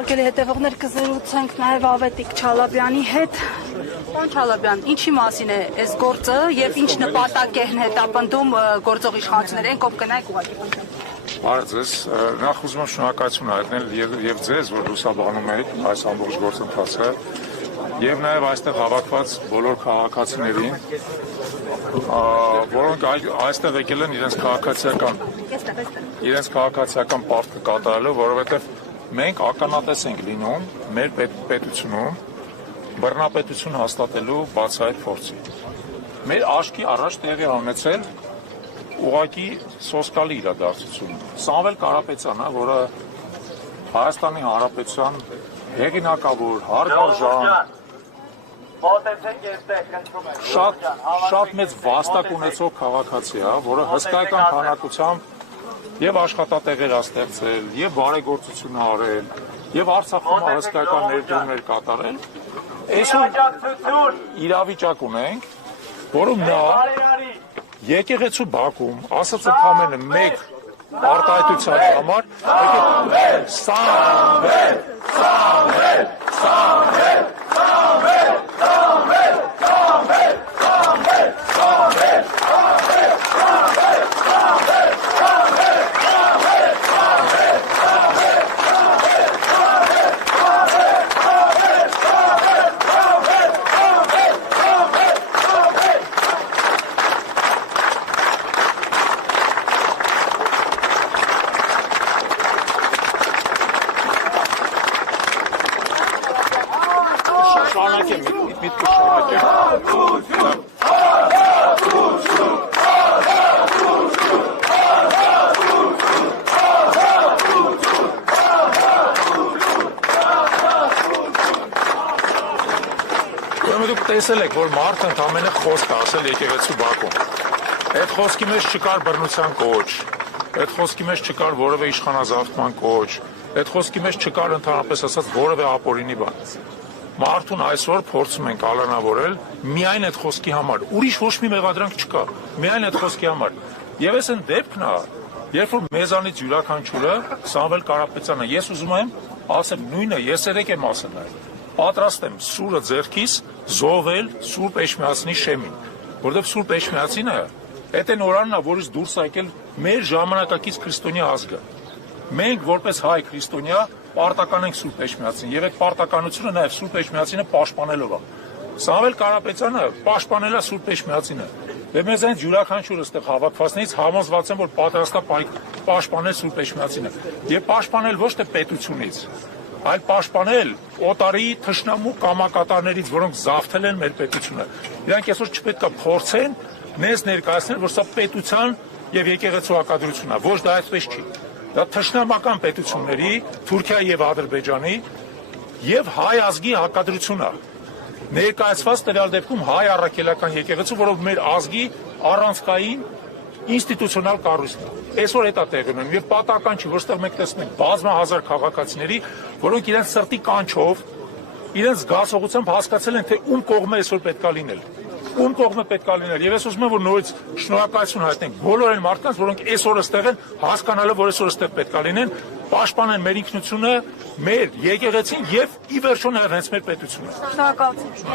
հարգելի հետևողներ, կզրուցենք նաև Ավետիք Չալաբյանի հետ։ Պարոն Չալաբյան, ինչի մասին է այս գործը եւ ինչ նպատակ է հետապնդում գործող իշխանությունները, ով կնայք ուղղակի։ Բարև ձեզ, նախ ուզում եմ շնորհակալություն հայտնել եւ ձեզ, որ լուսաբանում եք այս ամբողջ գործընթացը, եւ նաեւ այստեղ հավաքված բոլոր քաղաքացիներին, որոնք այստեղ եկել են իրենց քաղաքացիական պարտքը կատարելու, որովհետեւ մենք ականատես ենք լինում մեր պետությունում բռնապետություն հաստատելու բացահայտ փորձի։ Մեր աչքի առաջ տեղի ունեցել ուղղակի սոսկալի իրադարձություն։ Սամվել Կարապետյանը, որը Հայաստանի Հանրապետության հեղինակավոր, հարգարժան, շատ մեծ վաստակ ունեցող քաղաքացի է, որը հսկայական քանակությամբ եւ աշխատատեղեր է ստեղծել, եւ բարեգործություն արել, եւ Արցախում հսկայական ներդրումներ կատարել։ Այսօր իրավիճակ ունենք, որում նա եկեղեցու բակում ասաց ընդամենը մեկ արտահայտության համար Դուք տեսել եք, որ մարդը ընդամենը խոսք ասել եկեղեցու բակում։ Այդ խոսքի մեջ չկար բռնության կոչ, այդ խոսքի մեջ չկար որևէ իշխանազավթման կոչ, այդ խոսքի մեջ չկար ընդհանրապես ասած որևէ ապօրինի բան։ Մարդուն այսօր փորձում ենք ալանավորել միայն այդ խոսքի համար, ուրիշ ոչ մի մեղադրանք չկա, միայն այդ խոսքի համար։ Եվ այս այն դեպքն է, երբ որ մեզանից յուրաքանչյուրը Սամվել Կարապետյանը, ես ուզում եմ ասեմ նույնը, ես երեք եմ ասել այն։ Պատրաստ եմ սուրը ձեռքիս զոհվել Սուրբ Էջմիածնի շեմին, որովհետև Սուրբ Էջմիածինը այդ այն օրանն է, որից դուրս է եկել մեր ժամանակակից քրիստոնյա ազգը։ Մենք որպես հայ քրիստոնյա պարտական ենք Սուրբ Էջմիածին, եւ այդ պարտականությունը նաեւ Սուրբ Էջմիածինը պաշտպանելով է։ Սամվել Կարապետյանը պաշտպանել է Սուրբ Էջմիածինը։ Եվ մեզ այն յուրաքանչյուր այստեղ հավաքվածներից համոզված են, որ պատրաստ է պաշտպանել Սուրբ Էջմիածինը եւ պաշտպանել ոչ թե պետությունից, այլ պաշտպանել օտարի թշնամու կամակատարներից, որոնք զավթել են մեր պետությունը։ Իրանք այսօր չպետք է փորձեն մեզ ներկայացնել, որ սա պետության եւ եկեղեցու հակադրությունն է, ոչ դա այդպես չի։ Դա թշնամական պետությունների, Թուրքիայի եւ Ադրբեջանի եւ հայ ազգի հակադրությունն է։ Ներկայացված տվյալ դեպքում հայ առաքելական եկեղեցու, որով մեր ազգի առանցքային ինստիտուցիոնալ կառույցն է։ Այսօր դա տեղի ունենում եւ պատահական չի, որ ստեղ մենք տեսնում ենք բազմահազար քաղաքացիների, որոնք իրենց սրտի կանչով, իրենց զգացողությամբ հասկացել են, թե ում կողմը այսօր պետքա լինել։ Ում կողմը պետքա լինել։ Եվ ես ուզում եմ, որ նորից շնորհակալություն հայտնենք բոլոր այն մարդկանց, որոնք այսօր այստեղ են, հասկանալով, որ այսօր այստեղ պետքա լինեն, պաշտպանեն մեր ինքնությունը, մեր եկեղեցին եւ ի վերջո նաեւ հենց մեր պետությունը։ Շնորհակալություն։